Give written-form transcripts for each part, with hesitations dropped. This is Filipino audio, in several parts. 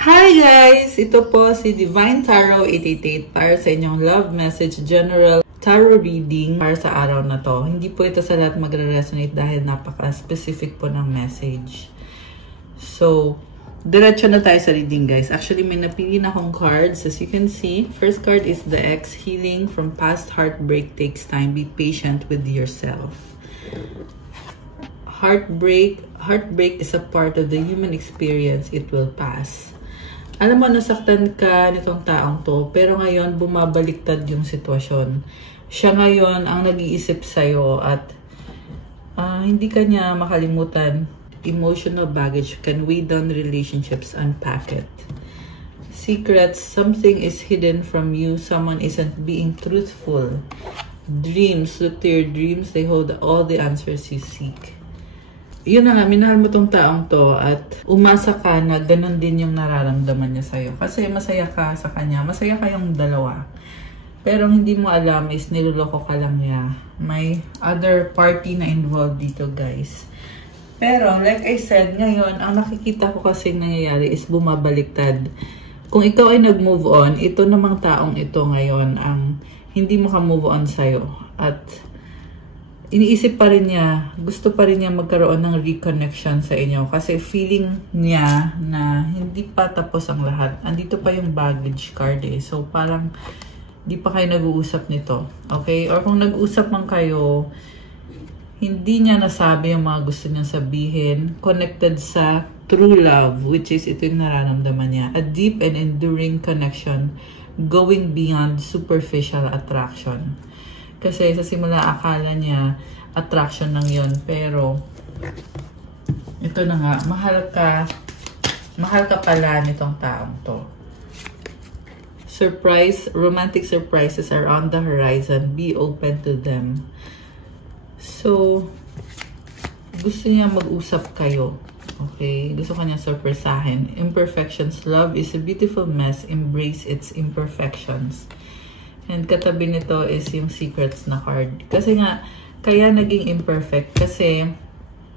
Hi guys! Ito po si Divine Tarot 888 para sa inyong love message general tarot reading para sa araw na to. Hindi po ito sa lahat magre-resonate dahil napaka-specific po ng message. So, diretso na tayo sa reading guys. Actually, may napili na akong cards. As you can see, first card is the X. Healing from past heartbreak takes time. Be patient with yourself. Heartbreak is a part of the human experience. It will pass. Alam mo, nasaktan ka nitong taong to, pero ngayon bumabaliktad yung sitwasyon. Siya ngayon ang nag-iisip sa'yo at hindi ka niya makalimutan. Emotional baggage can weigh down relationships, unpack it. Secrets, something is hidden from you. Someone isn't being truthful. Dreams, look to your dreams. They hold all the answers you seek. Yun na nga, minahal mo tong taong to at umasa ka na ganun din yung nararamdaman niya sa'yo. Kasi masaya ka sa kanya, masaya kayong dalawa. Pero hindi mo alam is niloloko ka lang niya. May other party na involved dito guys. Pero like I said, ngayon, ang nakikita ko kasi nangyayari is bumabaliktad. Kung ikaw ay nag-move on, ito namang taong ito ngayon ang hindi maka-move on sa'yo. At iniisip pa rin niya, gusto pa rin niya magkaroon ng reconnection sa inyo kasi feeling niya na hindi pa tapos ang lahat. Andito pa yung baggage card eh. So parang hindi pa kayo nag-uusap nito. Okay? Or kung nag-usap man kayo, hindi niya nasabi yung mga gusto niyang sabihin. Connected sa true love, which is ito yung nararamdaman niya. A deep and enduring connection going beyond superficial attraction. Kasi sa simula akala niya attraction lang yon, pero ito na nga, mahal ka pala nitong taong to. Surprise, romantic surprises are on the horizon. Be open to them. So, gusto niya mag-usap kayo. Okay? Gusto kanya surpresahin. Imperfections. Love is a beautiful mess. Embrace its imperfections. And katabi nito is yung secrets na card. Kasi nga, kaya naging imperfect. Kasi,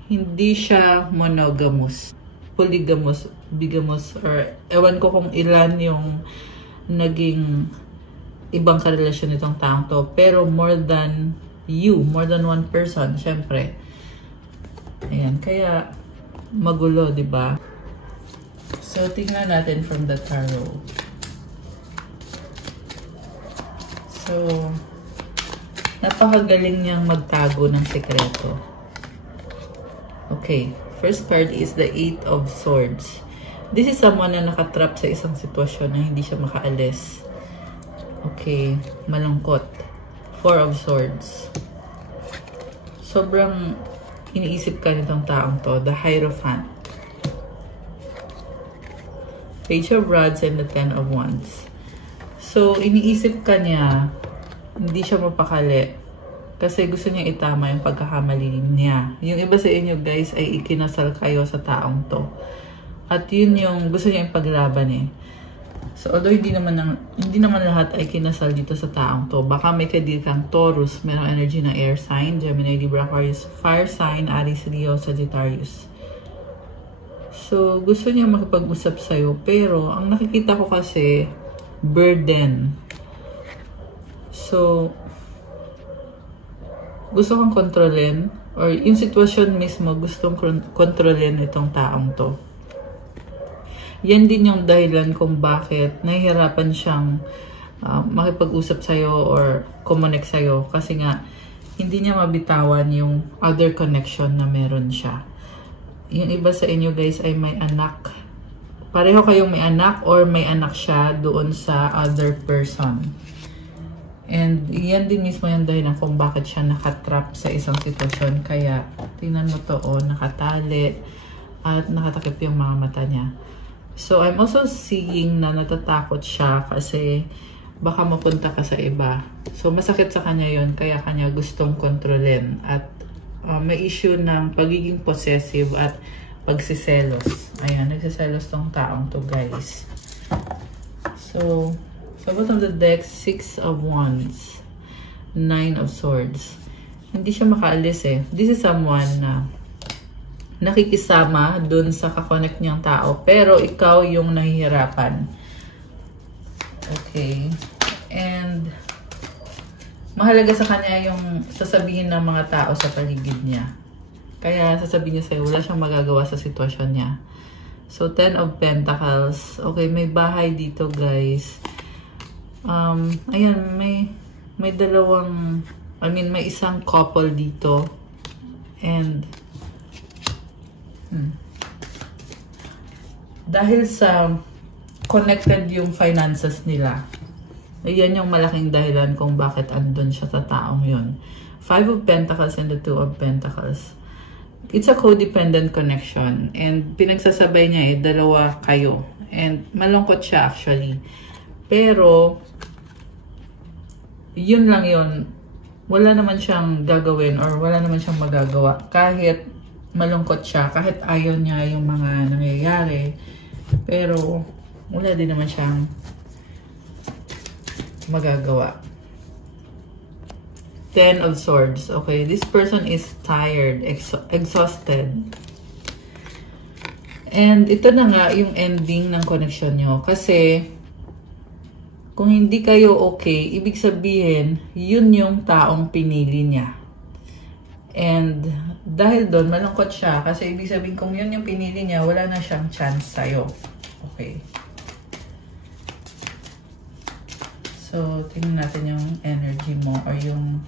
hindi siya monogamous. Polygamous, bigamous, or ewan ko kung ilan yung naging ibang karelasyon nitong taong to. Pero more than you, more than one person, syempre. Ayan, kaya magulo, diba? So, tingnan natin from the tarot. So, napakagaling niyang magtago ng sekreto. Okay, first card is the Eight of Swords. This is someone na nakatrap sa isang sitwasyon na hindi siya makaalis. Okay, malungkot. Four of Swords. Sobrang iniisip ka nitong taong to. The Hierophant. Page of Rods and the Ten of Wands. So, iniisip ka niya, hindi siya mapakali. Kasi gusto niya itama yung pagkakamali niya. Yung iba sa inyo guys ay ikinasal kayo sa taong to. At yun yung gusto niya ipaglaban eh. So, although hindi naman lahat ay kinasal dito sa taong to. Baka may kadir kang Taurus, merong energy ng air sign, Gemini, Libra, Aquarius, fire sign, Aries, Leo, Sagittarius. So, gusto niya makipag-usap sa'yo. Pero, ang nakikita ko kasi, burden. So, gusto kang kontrolin or yung sitwasyon mismo gustong kontrolin itong taong to. Yan din yung dahilan kung bakit nahihirapan siyang makipag-usap sa'yo or connect sa'yo kasi nga hindi niya mabitawan yung other connection na meron siya. Yung iba sa inyo guys ay may anak. Pareho kayong may anak or may anak siya doon sa other person. And yan din mismo yung dahilan kung bakit siya nakatrap sa isang sitwasyon. Kaya tingnan mo to, nakatali at nakatakip yung mga mata niya. So I'm also seeing na natatakot siya kasi baka mapunta ka sa iba. So masakit sa kanya yun, kaya kanya gustong kontrolin. At may issue ng pagiging possessive at pagsiselos. Ayan, nagsiselos tong taong to, guys. So, sa bottom of the deck, Six of Wands, Nine of Swords. Hindi siya makaalis eh. This is someone na nakikisama dun sa kakonect niyang tao. Pero ikaw yung nahihirapan. Okay. And mahalaga sa kanya yung sasabihin ng mga tao sa paligid niya. Kaya sasabihin niya sa'yo, wala siyang magagawa sa sitwasyon niya. So, 10 of Pentacles. Okay, may bahay dito, guys. Ayan, may dalawang, may isang couple dito. And, dahil sa connected yung finances nila, ayan yung malaking dahilan kung bakit andun siya sa taong yun. 5 of Pentacles and the 2 of Pentacles. It's a codependent connection. And pinagsasabay niya dalawa kayo. And malungkot siya actually. Pero, yun lang yun. Wala naman siyang gagawin or wala naman siyang magagawa. Kahit malungkot siya, kahit ayaw niya yung mga nangyayari. Pero, wala din naman siyang magagawa. 10 of Swords. Okay, this person is tired, exhausted. And ito na nga yung ending ng connection nyo. Kasi, kung hindi kayo okay, ibig sabihin, yun yung taong pinili niya. And, dahil doon, malungkot siya. Kasi ibig sabihin, kung yun yung pinili niya, wala na siyang chance sa'yo. Okay. So, tingnan natin yung energy mo or yung...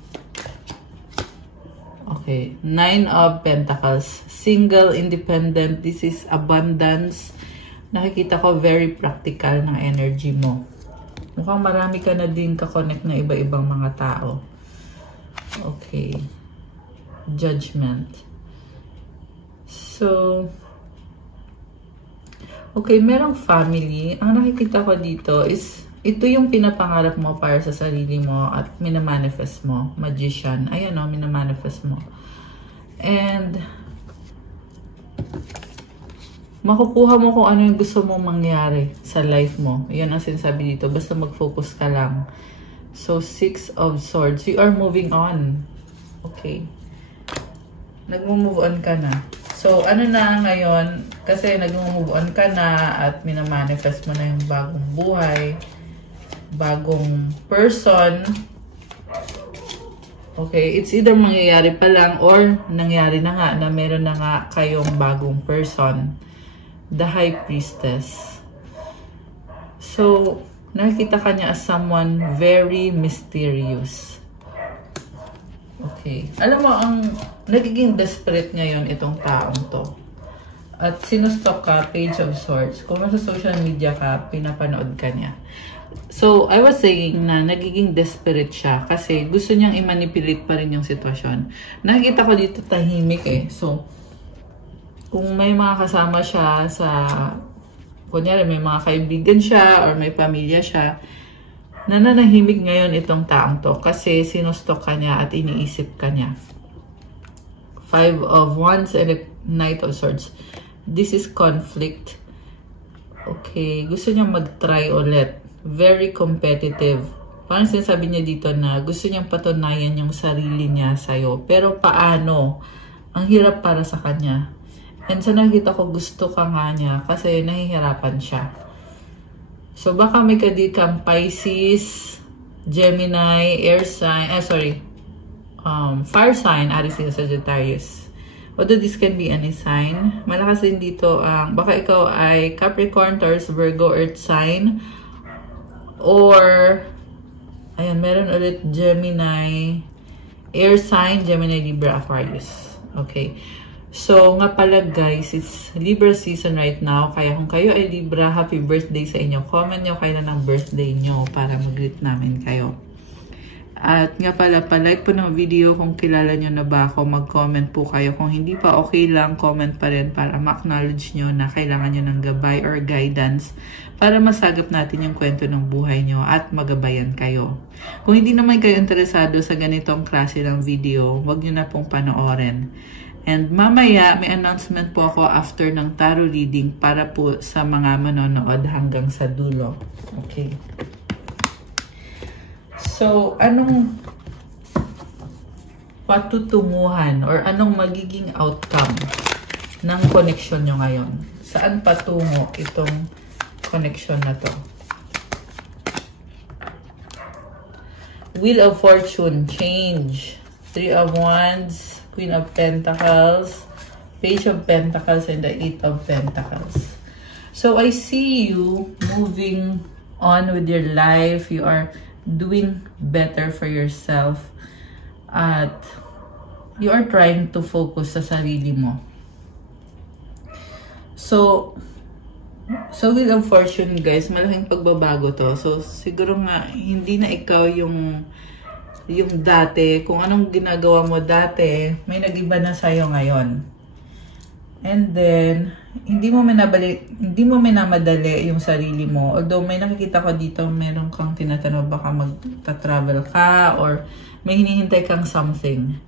Okay. 9 of Pentacles. Single, independent. This is abundance. Nakikita ko very practical ng energy mo. Mukhang marami ka na din ka-connect na iba-ibang mga tao. Okay. Judgment. So, okay, merong family. Ang nakikita ko dito is, ito yung pinapangarap mo para sa sarili mo at minamanifest mo. Magician. Ayan o, minamanifest mo. And, makukuha mo kung ano yung gusto mong mangyari sa life mo. Yan ang sinasabi dito. Basta mag-focus ka lang. So, 6 of Swords. You are moving on. Okay. Nag-move on ka na. So, ano na ngayon? Kasi nag-move on ka na at minamanifest mo na yung bagong buhay. Bagong person. Okay. It's either mangyayari pa lang or nangyari na nga na meron na nga kayong bagong person. The High Priestess. So, nakikita ka niya as someone very mysterious. Okay. Alam mo, ang nagiging desperate ngayon itong taong to. At sinustop ka, Page of Swords. Kung nasa social media ka, pinapanood ka niya. So, I was saying na nagiging desperate siya kasi gusto niyang i-manipulate pa rin yung sitwasyon. Nakikita ko dito tahimik eh. So, kung may mga kasama siya sa, kunyari may mga kaibigan siya or may pamilya siya, nananahimik ngayon itong taong to kasi sinustok ka niya at iniisip ka niya. 5 of Wands and a Knight of Swords. This is conflict. Okay, gusto niya mag-try ulit. Very competitive. Parang sinasabi niya dito na gusto niyang patunayan yung sarili niya sa'yo. Pero paano? Ang hirap para sa kanya. And sa nakita ko, gusto ka nga niya kasi nahihirapan siya. So, baka may kadikang Pisces, Gemini, Air sign, Fire sign, Aries, Sagittarius. Although this can be any sign. Malakas din dito, baka ikaw ay Capricorn, Taurus, Virgo, Earth sign. Or, ayan, meron ulit Gemini, Air sign, Gemini, Libra, Aquarius. Okay. So, nga pala guys, it's Libra season right now. Kaya kung kayo ay Libra, happy birthday sa inyo. Comment nyo kailan ang birthday nyo para mag-greet namin kayo. At nga pala, palike po ng video kung kilala nyo na ba ako. Mag-comment po kayo. Kung hindi pa okay lang, comment pa rin para ma-acknowledge nyo na kailangan nyo ng gabay or guidance para masagap natin yung kwento ng buhay nyo at magabayan kayo. Kung hindi naman kayo interesado sa ganitong klase ng video, wag nyo na pong panoorin. And mamaya, may announcement po ako after ng tarot reading para po sa mga manonood hanggang sa dulo. Okay. So, anong patutunguhan or anong magiging outcome ng connection nyo ngayon. Saan patungo itong connection na to? Wheel of Fortune, change. 3 of Wands, Queen of Pentacles, Page of Pentacles, and the 8 of Pentacles. So, I see you moving on with your life. You are doing better for yourself. At you are trying to focus sa sarili mo. So Wheel of Fortune, guys, malaking pagbabago to. So, siguro nga, hindi na ikaw yung dati. Kung anong ginagawa mo dati, may nag-iba na sa'yo ngayon. And then, hindi mo minamadali yung sarili mo. Although, may nakikita ko dito, meron kang tinatanong, baka magta-travel ka, or may hinihintay kang something.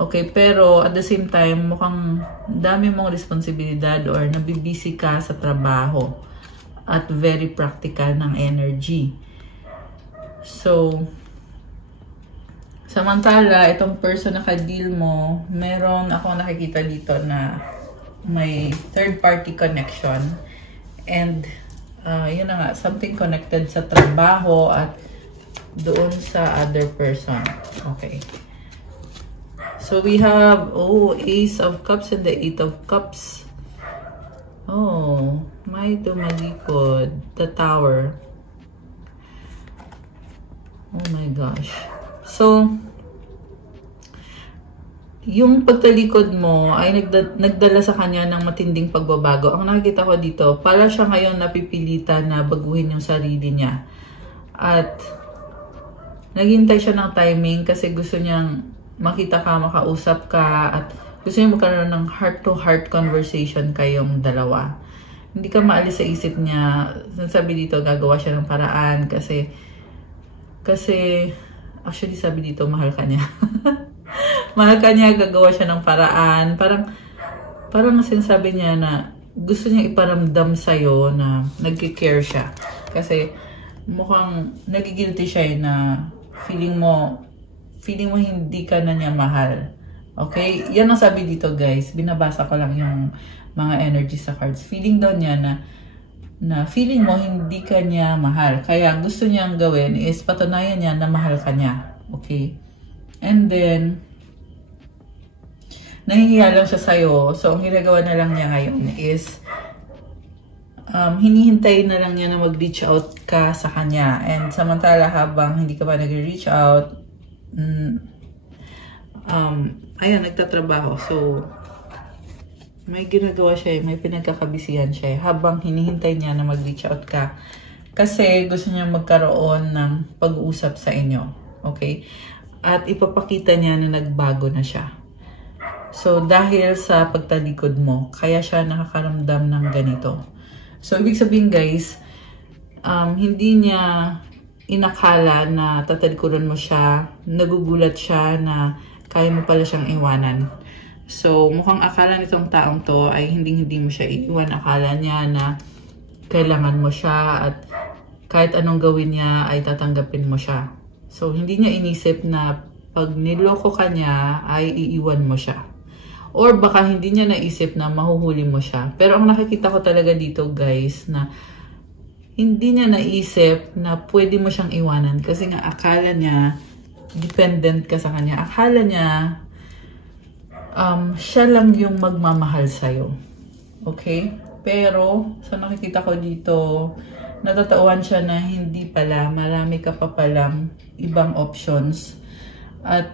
Okay, pero at the same time, mukhang dami mong responsibilidad or nabibisi ka sa trabaho at very practical ng energy. So, samantala, itong person na ka-deal mo, meron akong nakikita dito na may third-party connection. And, yun na nga, something connected sa trabaho at doon sa other person. Okay. So, we have, Ace of Cups and the 8 of Cups. Oh, may tumalikod. The Tower. Oh my gosh. So, yung pagtalikod mo ay nagdala sa kanya ng matinding pagbabago. Ang nakikita ko dito, para siya ngayon napipilitan na baguhin yung sarili niya. At, naghintay siya ng timing kasi gusto niyang makita ka, makausap ka, at gusto niya magkaroon ng heart-to-heart conversation kayong dalawa. Hindi ka maalis sa isip niya. Sabi dito, gagawa siya ng paraan kasi actually sabi dito, mahal ka niya. Mahal ka niya, gagawa siya ng paraan. Parang sinasabi niya na gusto niya iparamdam sa'yo na nagki-care siya. Kasi mukhang nagigilty siya na feeling mo hindi ka na niya mahal. Okay? Yan ang sabi dito, guys. Binabasa ko lang yung mga energy sa cards. Feeling daw niya na feeling mo hindi ka niya mahal. Kaya gusto niyang gawin is patunayan niya na mahal ka niya. Okay? And then, nahihiya lang siya sa'yo. So, ang ginagawa na lang niya ngayon is hinihintay na lang niya na mag-reach out ka sa kanya. And samantala habang hindi ka pa nag-reach out, ayan, nagtatrabaho. So, may ginagawa siya, may pinagkakabisihan siya habang hinihintay niya na mag-reach out ka. Kasi gusto niya magkaroon ng pag-uusap sa inyo. Okay? At ipapakita niya na nagbago na siya. So, dahil sa pagtalikod mo, kaya siya nakakaramdam ng ganito. So, ibig sabihin, guys, hindi niya inakala na tatalikuran mo siya, nagugulat siya na kaya mo pala siyang iwanan. So, mukhang akala nitong taong to ay hindi mo siya iiwan. Akala niya na kailangan mo siya at kahit anong gawin niya ay tatanggapin mo siya. So, hindi niya inisip na pag niloko ka niya ay iiwan mo siya. Or baka hindi niya naisip na mahuhuli mo siya. Pero ang nakikita ko talaga dito, guys, na hindi niya naisip na pwede mo siyang iwanan kasi nga akala niya dependent ka sa kanya. Akala niya siya lang yung magmamahal sa'yo. Okay? Pero sa nakikita ko dito, natatauhan siya na hindi pala, marami ka pa palang ibang options at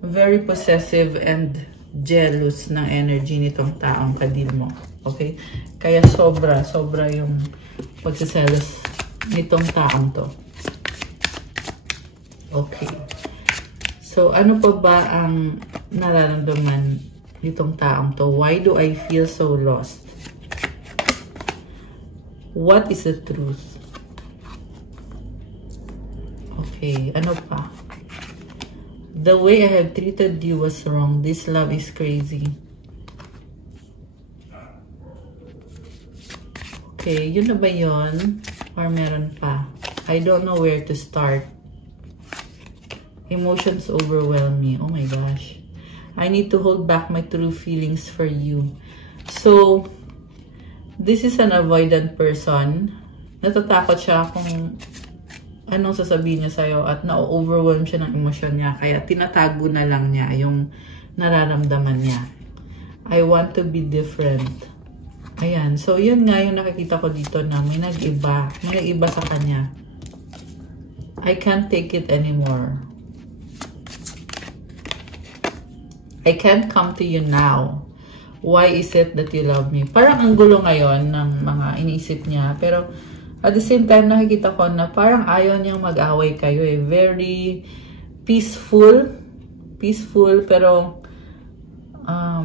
very possessive and jealous ng energy nitong taong kadil mo. Okay? Kaya sobra yung pagsaselos nitong taong to. Okay. So, ano pa ba ang nararamdaman nitong taong to? Why do I feel so lost? What is the truth? Okay. Ano pa? The way I have treated you was wrong. This love is crazy. Okay, yun na ba yun? Or meron pa? I don't know where to start. Emotions overwhelm me. Oh my gosh. I need to hold back my true feelings for you. So, this is an avoidant person. Natatakot siya kung anong sasabihin niya sa'yo at na-overwhelm siya ng emosyon niya. Kaya tinatago na lang niya yung nararamdaman niya. I want to be different. Ayan. So, yun nga yung nakikita ko dito na may nag-iba. May nag-iba sa kanya. I can't take it anymore. I can't come to you now. Why is it that you love me? Parang ang gulo ngayon ng mga iniisip niya. Pero at the same time, nakikita ko na parang ayaw niyang mag-away kayo eh. Very peaceful. Peaceful, pero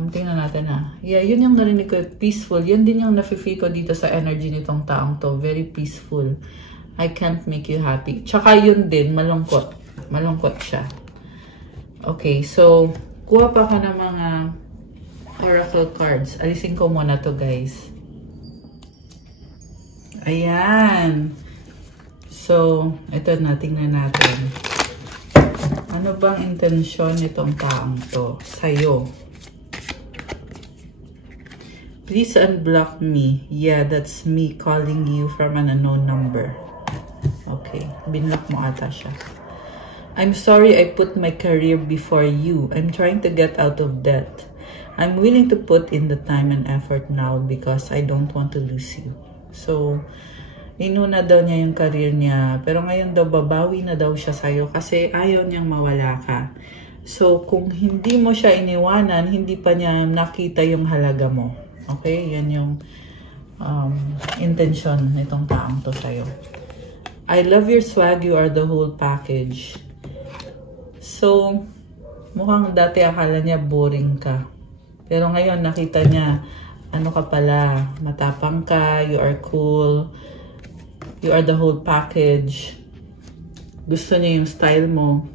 tingnan natin na. Yeah, yun yung narinig ko. Peaceful. Yun din yung nafe-feel ko dito sa energy nitong taong to. Very peaceful. I can't make you happy. Tsaka yun din, malungkot. Malungkot siya. Okay, so kuha pa ka ng mga oracle cards. Alisin ko muna to, guys. Ayan. So, ito na, tingnan natin. Ano bang intensyon nitong taong to sa'yo? Please unblock me. Yeah, that's me calling you from an unknown number. Okay, binlock mo ata siya. I'm sorry I put my career before you. I'm trying to get out of debt. I'm willing to put in the time and effort now because I don't want to lose you. So, inuna daw niya yung career niya. Pero ngayon daw, babawi na daw siya sa'yo kasi ayaw niyang mawala ka. So, kung hindi mo siya iniwanan, hindi pa niya nakita yung halaga mo. Okay? Yan yung intention nitong taong to sa'yo. I love your swag. You are the whole package. So, mukhang dati akala niya boring ka. Pero ngayon, nakita niya, ano ka pala, matapang ka, you are cool, you are the whole package. Gusto niya yung style mo.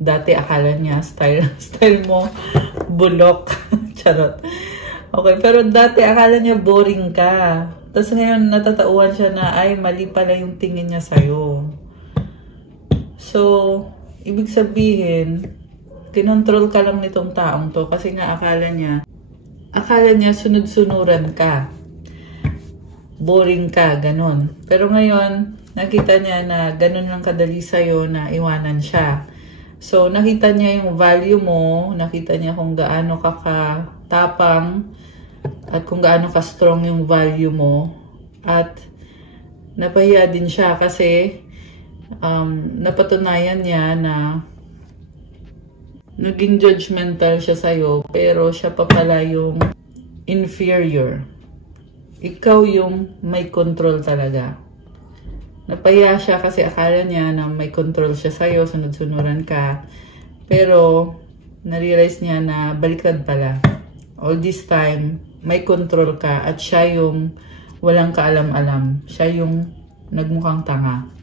Dati akala niya, style mo, bulok. Charot. Okay, pero dati akala niya boring ka. Tapos ngayon, natatauhan siya na, ay, mali pala yung tingin niya sa'yo. So, ibig sabihin, kinontrol ka lang nitong taong to kasi nga akala niya sunod-sunuran ka. Boring ka, ganun. Pero ngayon, nakita niya na ganun lang kadali sa'yo na iwanan siya. So, nakita niya yung value mo, nakita niya kung gaano ka katapang at kung gaano ka strong yung value mo. At napahiya din siya kasi napatunayan niya na naging judgmental siya sa'yo, pero siya pa pala yung inferior. Ikaw yung may control talaga. Napahiya siya kasi akala niya na may control siya sa'yo, sunod-sunuran ka. Pero, na-realize niya na baliktad pala. All this time, may control ka at siya yung walang kaalam-alam. Siya yung nagmukhang tanga.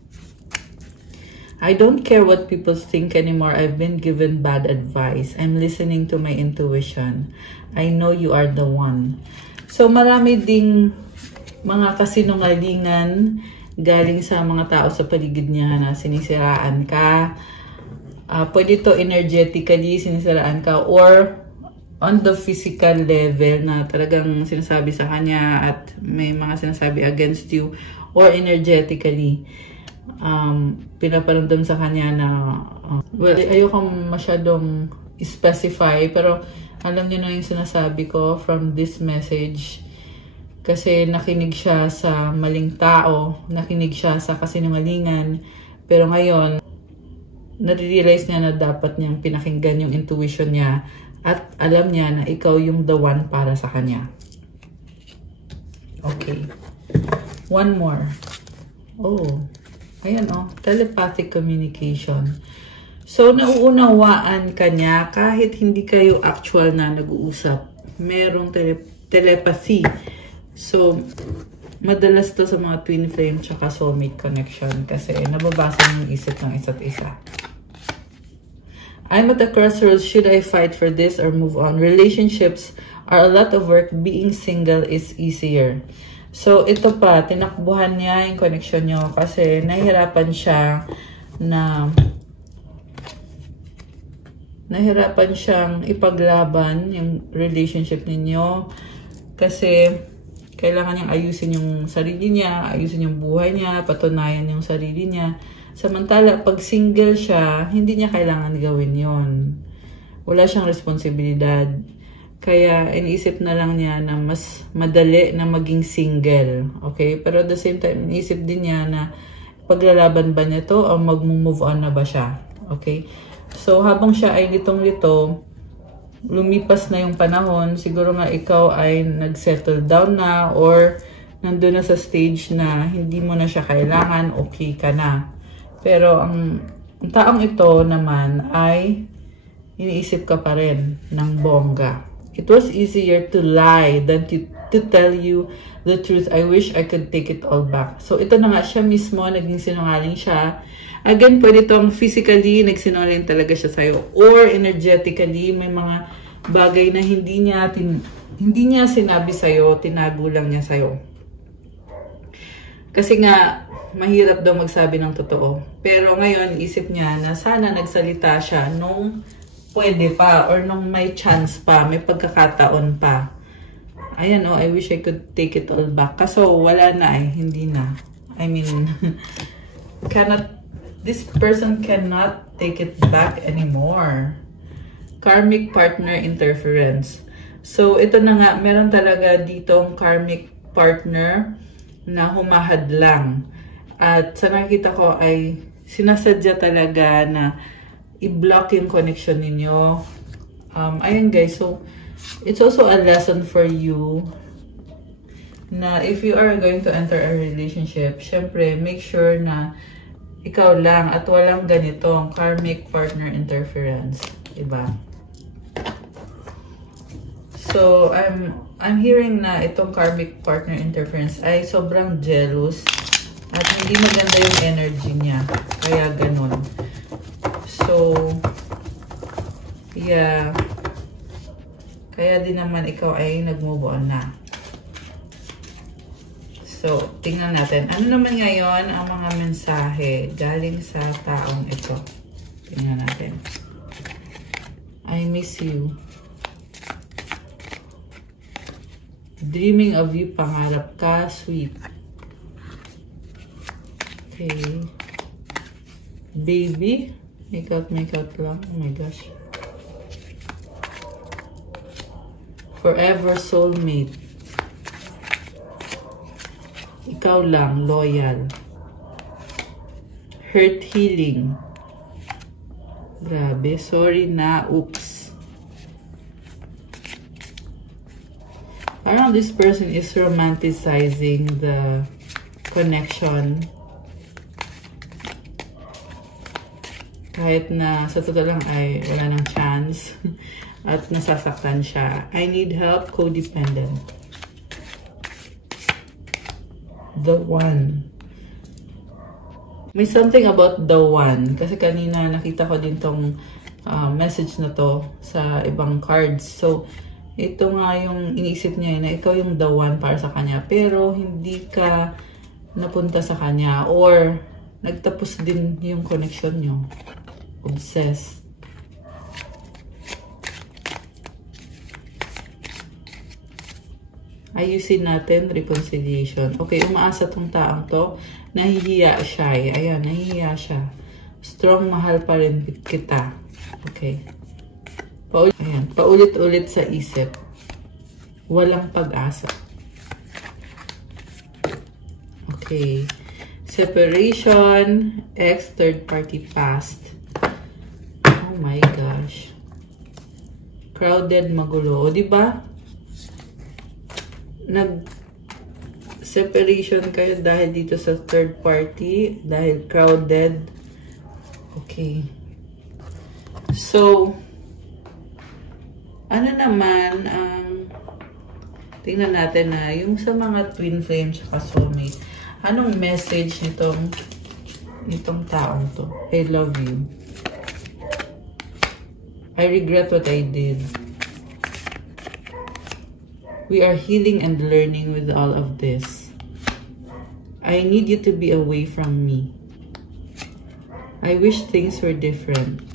I don't care what people think anymore. I've been given bad advice. I'm listening to my intuition. I know you are the one. So, marami ding mga kasinungalingan galing sa mga tao sa paligid niya na sinisiraan ka. Pwede to energetically sinisiraan ka or on the physical level na talagang sinasabi sa kanya at may mga sinasabi against you or energetically. Pinaparamdam sa kanya na well, ayoko masyadong specify pero alam niyo na yung sinasabi ko from this message kasi nakinig siya sa maling tao, nakinig siya sa kasinungalingan, pero ngayon nare-realize niya na dapat niyang pinakinggan yung intuition niya at alam niya na ikaw yung the one para sa kanya. Okay. One more. Oh. Ayan o, telepathic communication. So, nauunawaan ka niya kahit hindi kayo actual na nag-uusap. Merong telepathy. So, madalas to sa mga twin flame tsaka soulmate connection kasi nababasa yung isip ng isa't isa. I'm at a crossroads. Should I fight for this or move on? Relationships are a lot of work. Being single is easier. So, ito pa, tinakbuhan niya yung connection niyo kasi nahihirapan siya na nahihirapan siyang ipaglaban yung relationship ninyo. Kasi kailangan niyang ayusin yung sarili niya, ayusin yung buhay niya, patunayan yung sarili niya. Samantala, pag single siya, hindi niya kailangan gawin yon. Wala siyang responsibilidad. Kaya iniisip na lang niya na mas madali na maging single. Okay? Pero at the same time, iniisip din niya na paglalaban ba niya to o mag-move on na ba siya. Okay? So, habang siya ay litong-lito, lumipas na yung panahon, siguro nga ikaw ay nag-settle down na or nandun na sa stage na hindi mo na siya kailangan, okay ka na. Pero ang taong ito naman ay iniisip ka pa rin ng bongga. It was easier to lie than to tell you the truth. I wish I could take it all back. So ito na nga siya mismo, naging sinungaling siya. Again, pwede itong physically, nagsinungaling talaga siya sa'yo. Or energetically, may mga bagay na hindi niya sinabi sa'yo, tinago lang niya sa'yo. Kasi nga, mahirap daw magsabi ng totoo. Pero ngayon, isip niya na sana nagsalita siya nung pwede pa or nung may chance pa, may pagkakataon pa. Ayan, oh, I wish I could take it all back. Kaso wala na eh, hindi na. I mean, this person cannot take it back anymore. Karmic partner interference. So, ito na nga, meron talaga ditong karmic partner na humahadlang. At sa nakita ko ay sinasadya talaga na i-block yung connection ninyo. Ayan guys, so it's also a lesson for you na if you are going to enter a relationship, syempre make sure na ikaw lang at walang ganitong karmic partner interference, diba? So I'm hearing na itong karmic partner interference ay sobrang jealous at hindi maganda yung energy niya, kaya ganun. So yeah, kaya din naman ikaw ay nag-move on na. So, tingnan natin. Ano naman ngayon ang mga mensahe galing sa taong ito? Tingnan natin. I miss you. Dreaming of you, pangarap ka, sweet. Okay. Baby. Make out lang. Oh my gosh. Forever soulmate. Ikaw lang, loyal. Hurt healing. Grabe, sorry na, oops. Parang this person is romanticizing the connection. Kahit na sa totoo lang ay wala nang chance at nasasaktan siya. I need help, codependent. The one. May something about the one. Kasi kanina nakita ko din tong message na to sa ibang cards. So, ito nga yung iniisip niya na ikaw yung the one para sa kanya. Pero, hindi ka napunta sa kanya. Or, nagtapos din yung connection nyo. Obsessed. Ayusin natin, reconciliation. Okay, umaasa tong taong to. Nahihiya siya eh. Ayan, nahihiya siya. Strong, mahal pa rin kita. Okay. Ayan, paulit-ulit sa isip. Walang pag-asa. Okay. Separation, ex, third party past. Oh my gosh. Crowded, magulo. O, diba? Nag-separation kayo dahil dito sa third party, dahil crowded. Okay. So, ano naman ang tingnan natin na yung sa mga twin flame tsaka soulmate. Anong message nitong taong to? I love you. I regret what I did. We are healing and learning with all of this. I need you to be away from me. I wish things were different.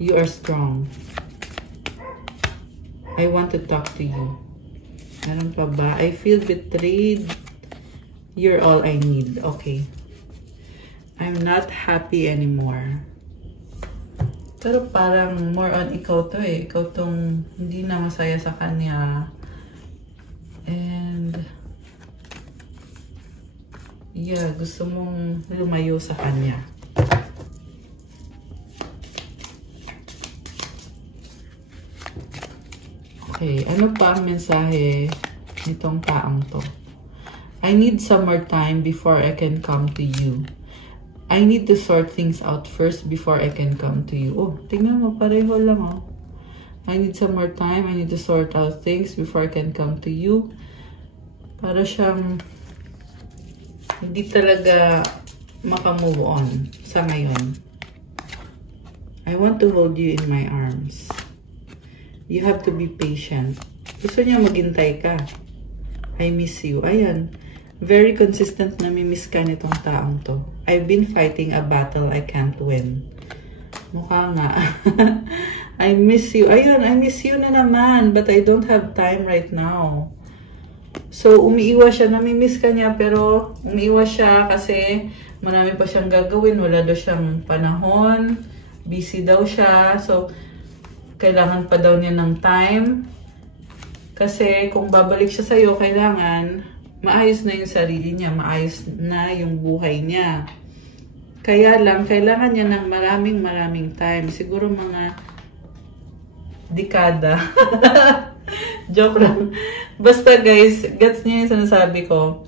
You are strong. I want to talk to you. Meron pa ba? I feel betrayed. You're all I need. Okay. I'm not happy anymore. Pero parang more on ikaw to eh. Ikaw tong hindi na masaya sa kanya. And yeah, gusto mong lumayo sa kanya. Okay, ano pa ang mensahe nitong taong to? I need some more time before I can come to you. I need to sort things out first before I can come to you. Oh, tingnan mo, pareho lang oh. I need some more time. I need to sort out things before I can come to you. Para siyang hindi talaga makamove on sa ngayon. I want to hold you in my arms. You have to be patient. Gusto niya maghintay ka. I miss you. Ayan. Very consistent na mimiss ka nitong taong to. I've been fighting a battle I can't win. Mukha nga. I miss you. Ayun, I miss you na naman. But I don't have time right now. So, umiiwas siya. Namimiss ka niya. Pero, umiiwas siya kasi marami pa siyang gagawin. Wala daw siyang panahon. Busy daw siya. So, kailangan pa daw niya ng time. Kasi kung babalik siya sa'yo, kailangan maayos na yung sarili niya, maayos na yung buhay niya. Kaya lang, kailangan niya ng maraming time. Siguro mga dekada. Joke lang. Basta guys, gets niyo yung sinasabi ko.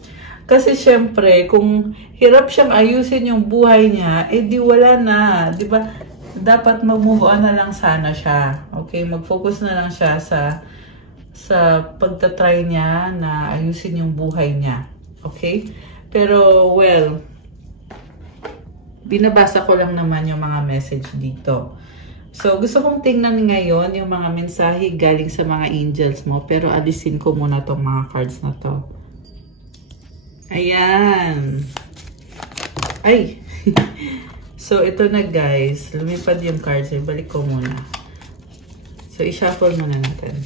Kasi syempre, kung hirap siyang ayusin yung buhay niya, eh di wala na. Di ba? Dapat mag-move on na lang sana siya. Okay? Mag-focus na lang siya sa pagtatry niya na ayusin yung buhay niya. Okay? Pero, well, binabasa ko lang naman yung mga message dito. So, gusto kong tingnan ngayon yung mga mensahe galing sa mga angels mo. Pero, alisin ko muna tong mga cards na to. Ayan. Ay! So, ito na guys. Lumipad yung cards. Balik ko muna. So, i-shuffle muna natin.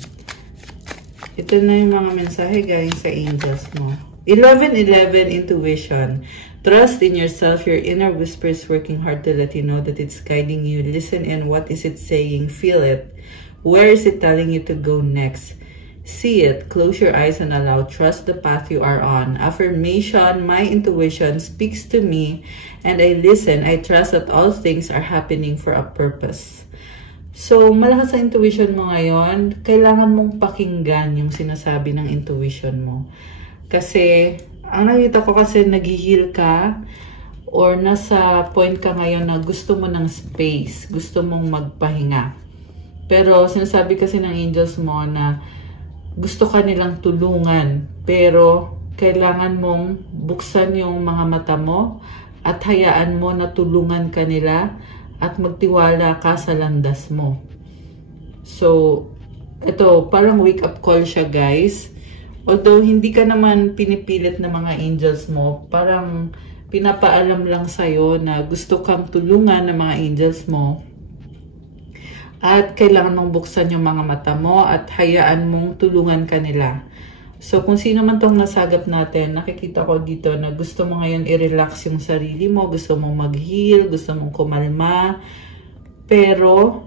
Ito na yung mga mensahe galing sa angels mo. 11-11 intuition. Trust in yourself. Your inner whisper is working hard to let you know that it's guiding you. Listen in. What is it saying? Feel it. Where is it telling you to go next? See it. Close your eyes and allow. Trust the path you are on. Affirmation. My intuition speaks to me and I listen. I trust that all things are happening for a purpose. So, malakas sa intuition mo ngayon. Kailangan mong pakinggan yung sinasabi ng intuition mo. Kasi, ang nakita ko kasi nag-heal ka or nasa point ka ngayon na gusto mo ng space. Gusto mong magpahinga. Pero, sinasabi kasi ng angels mo na gusto ka nilang tulungan, pero kailangan mong buksan yung mga mata mo at hayaan mo na tulungan ka nila at magtiwala ka sa landas mo. So, ito, parang wake-up call siya guys. Although, hindi ka naman pinipilit ng mga angels mo, parang pinapaalam lang sa'yo na gusto kang tulungan ng mga angels mo. At kailangan mong buksan yung mga mata mo at hayaan mong tulungan ka nila. So, kung sino man tong nasagap natin, nakikita ko dito na gusto mo ngayon i-relax yung sarili mo, gusto mong mag-heal, gusto mong kumalma. Pero,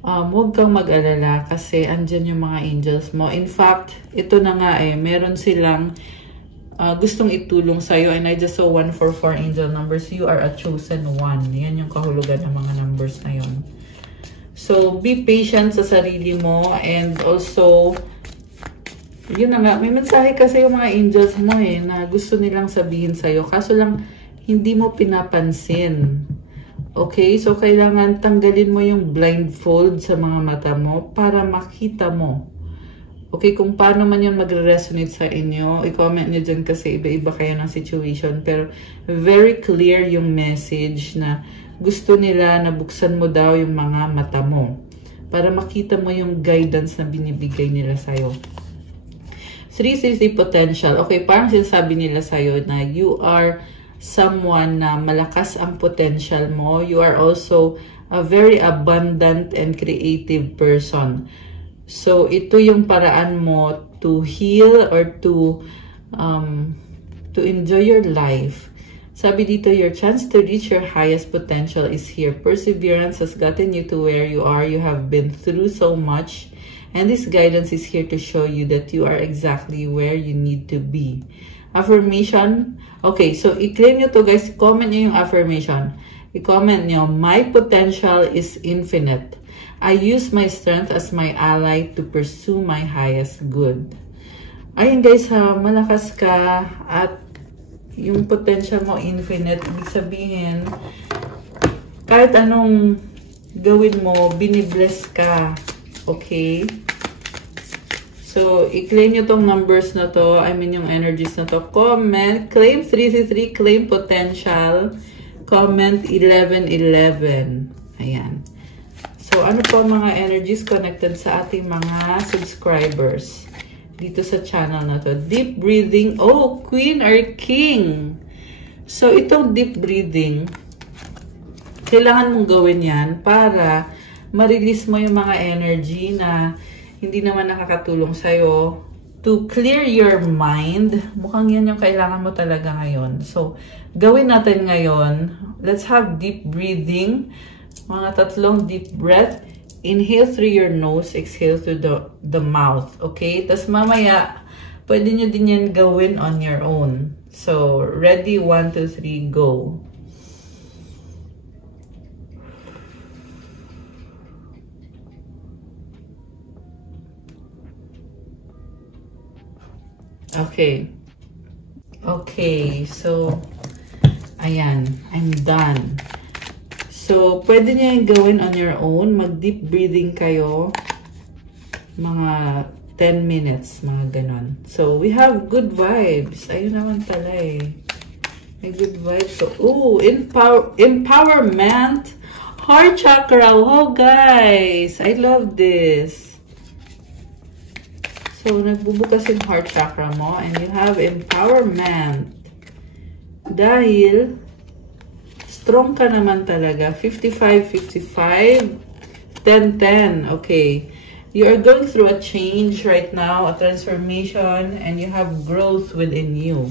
huwag kang mag-alala kasi andyan yung mga angels mo. In fact, ito na nga meron silang gustong itulong sa'yo. And I just saw 144 angel numbers. You are a chosen one. Yan yung kahulugan ng mga numbers na yun. So, be patient sa sarili mo and also, yun na nga, may mensahe kasi yung mga angels mo na gusto nilang sabihin sa'yo. Kaso lang, hindi mo pinapansin. Okay? So, kailangan tanggalin mo yung blindfold sa mga mata mo para makita mo. Okay? Kung paano man yun magre-resonate sa inyo, i-comment nyo dyan kasi iba-iba kayo ng situation. Pero, very clear yung message na gusto nila na buksan mo daw yung mga mata mo para makita mo yung guidance na binibigay nila sa'yo. 360 potential. Okay, parang sinasabi nila sa'yo na you are someone na malakas ang potential mo. You are also a very abundant and creative person. So, ito yung paraan mo to heal or to enjoy your life. Sabi dito, your chance to reach your highest potential is here. Perseverance has gotten you to where you are. You have been through so much. And this guidance is here to show you that you are exactly where you need to be. Affirmation. Okay, so i-claim nyo to guys. Comment nyo yung affirmation. I-comment nyo, my potential is infinite. I use my strength as my ally to pursue my highest good. Ayun guys ha, malakas ka at yung potential mo infinite. Ibig sabihin, kahit anong gawin mo, binibless ka. Okay? So, i-claim nyo tong numbers na to. I mean, yung energies na to. Comment. Claim 333. Claim potential. Comment 1111. Ayan. So, ano po mga energies connected sa ating mga subscribers dito sa channel na to? Deep breathing. Oh, Queen or King. So, itong deep breathing, kailangan mong gawin yan para ma-release mo yung mga energy na hindi naman nakakatulong sa'yo to clear your mind. Mukhang yan yung kailangan mo talaga ngayon. So, gawin natin ngayon. Let's have deep breathing. Mga 3 deep breath. Inhale through your nose, exhale through the mouth. Okay? Tapos mamaya, pwede nyo din yan gawin on your own. So, ready? 1, 2, 3, go. Okay. Okay, so, ayan, I'm done. So, pwede nyo yung gawin on your own. Mag-deep breathing kayo. Mga 10 minutes, mga ganon. So, we have good vibes. Ayun naman pala eh. May good vibes. So, ooh, empowerment. Heart chakra. Wow, guys. I love this. So, nagbubukas yung heart chakra mo and you have empowerment. Dahil, strong ka naman talaga. 55, 55, 10, 10. Okay. You are going through a change right now, a transformation, and you have growth within you.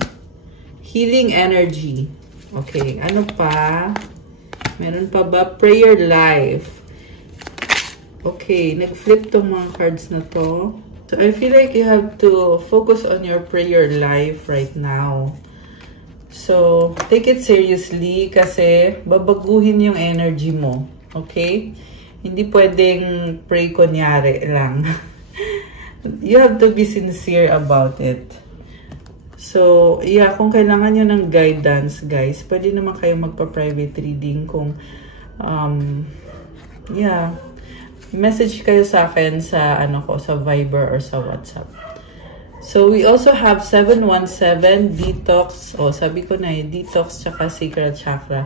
Healing energy. Okay. Ano pa? Meron pa ba? Prayer life. Okay. Nag-flip tong mga cards na to. So, I feel like you have to focus on your prayer life right now. So, take it seriously kasi babaguhin yung energy mo. Okay? Hindi pwedeng pray kunyari lang. You have to be sincere about it. So, yeah, kung kailangan nyo ng guidance, guys, pwede naman kayo magpa-private reading kung, yeah, message kayo sa akin sa sa Viber or sa WhatsApp. So we also have 717 detox. Oh, sabi ko na detox tsaka sacral chakra.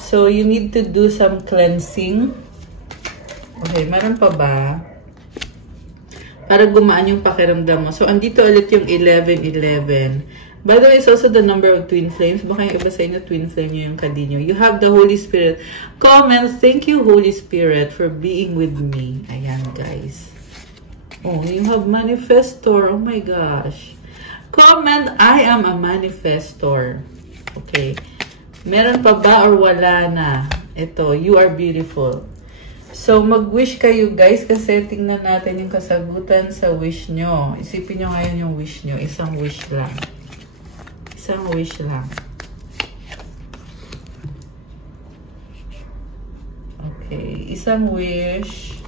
So you need to do some cleansing. Okay, meron pa ba? Para gumaan yung pakiramdam mo. So andito ulit yung 1111. By the way, it's also the number of twin flames. Baka yung iba sa inyo, twin flame nyo yung kadinyo. You have the Holy Spirit. Comment, thank you, Holy Spirit, for being with me. Ayan, guys. Oh, you have manifestor. Oh my gosh. Comment, I am a manifestor. Okay. Meron pa ba or wala na? Ito, you are beautiful. So, mag-wish kayo, guys, kasi tingnan natin yung kasagutan sa wish nyo. Isipin nyo ngayon yung wish nyo. Isang wish lang. Isang wish lang. Okay. Isang wish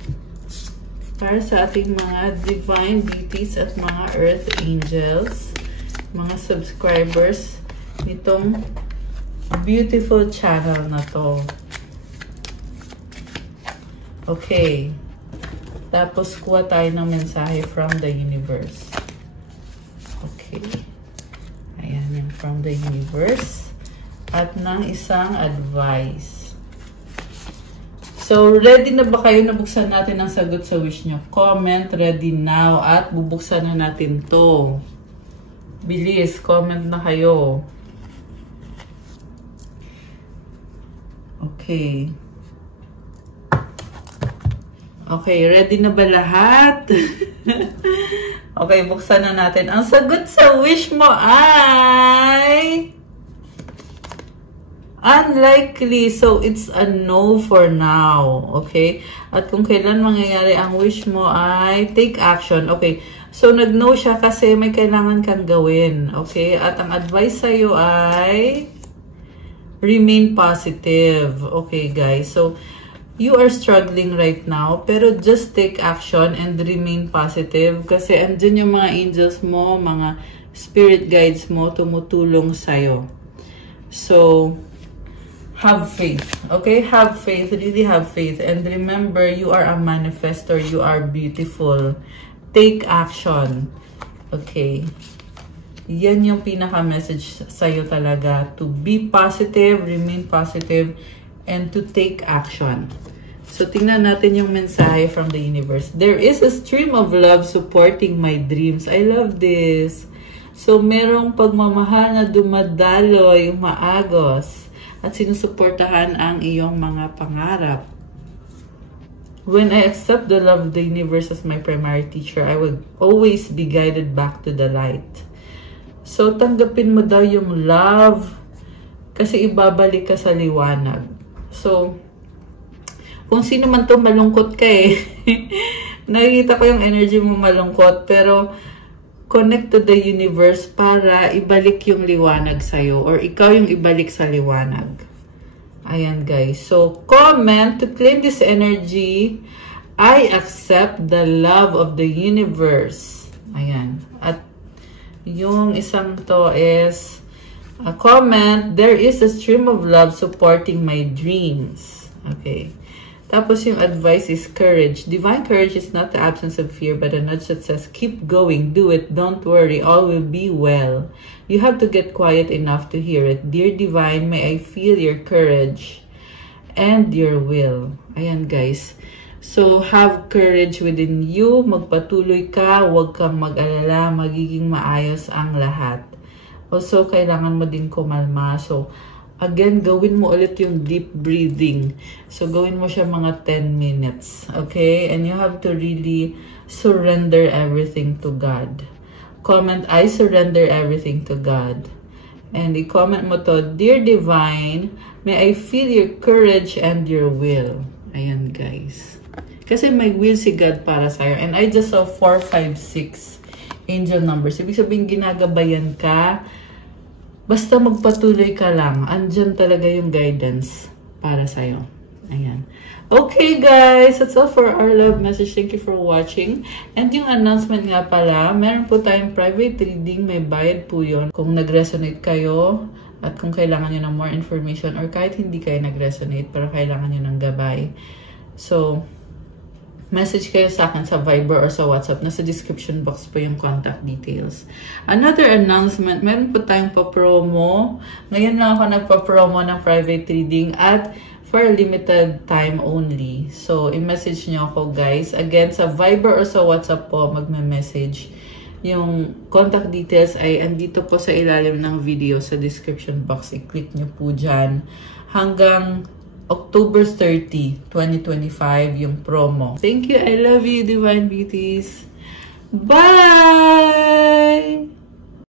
para sa ating mga divine deities at mga earth angels, mga subscribers nitong beautiful channel na to. Okay. Tapos, kuha tayo ng mensahe from the universe. Okay. Ayan, yung from the universe. At ng isang advice. So, ready na ba kayo na buksan natin ang sagot sa wish nyo? Comment, ready now. At bubuksan na natin to. Bilis, comment na kayo. Okay. Okay, ready na ba lahat? Okay, buksan na natin. Ang sagot sa wish mo ay unlikely. So, it's a no for now. Okay? At kung kailan mangyayari ang wish mo ay take action. Okay. So, nag-no siya kasi may kailangan kang gawin. Okay? At ang advice sa'yo ay remain positive. Okay, guys. So, you are struggling right now, pero just take action and remain positive kasi andyan yung mga angels mo, mga spirit guides mo, tumutulong sa'yo. So, have faith. Okay? Have faith. Really have faith. And remember, you are a manifestor. You are beautiful. Take action. Okay? Yan yung pinaka-message sa'yo talaga. To be positive, remain positive, and to take action. So, tingnan natin yung mensahe from the universe. There is a stream of love supporting my dreams. I love this. So, merong pagmamahal na dumadaloy, umaagos, at sinusuportahan ang iyong mga pangarap. When I accept the love of the universe as my primary teacher, I will always be guided back to the light. So, tanggapin mo daw yung love kasi ibabalik ka sa liwanag. So, kung sino man to malungkot ka eh. Nakikita ko yung energy mo malungkot. Pero, connect to the universe para ibalik yung liwanag sa'yo. Or ikaw yung ibalik sa liwanag. Ayan, guys. So, comment to claim this energy. I accept the love of the universe. Ayan. At yung isang to is a comment, there is a stream of love supporting my dreams. Okay. Tapos yung advice is courage. Divine courage is not the absence of fear, but a nudge that says, keep going, do it, don't worry, all will be well. You have to get quiet enough to hear it. Dear Divine, may I feel your courage and your will. Ayan, guys. So, have courage within you. Magpatuloy ka, huwag kang mag-alala, magiging maayos ang lahat. Also, kailangan mo din kumalma. So, again, gawin mo ulit yung deep breathing. So, gawin mo siya mga 10 minutes. Okay? And you have to really surrender everything to God. Comment, I surrender everything to God. And i-comment mo to, Dear Divine, may I feel your courage and your will. Ayan, guys. Kasi may will si God para sa'yo. And I just saw 4, 5, 6 angel numbers. Ibig sabihin, ginagabayan ka. Basta magpatuloy ka lang. Andyan talaga yung guidance para sa'yo. Ayan. Okay, guys. That's all for our love message. Thank you for watching. And yung announcement nga pala, meron po tayong private reading. May bayad po yun. Kung nag-resonate kayo at kung kailangan nyo ng more information or kahit hindi kayo nag-resonate pero kailangan nyo ng gabay. So, message kayo sa akin sa Viber or sa WhatsApp. Nasa description box po yung contact details. Another announcement, meron po tayong pa-promo. Ngayon lang ako nagpa-promo ng private reading at for a limited time only. So, i-message nyo ako, guys. Again, sa Viber or sa WhatsApp po, magme-message. Yung contact details ay andito po sa ilalim ng video sa description box. I-click nyo po dyan. Hanggang October 30, 2025, yung promo. Thank you. I love you, Divine Beauties. Bye!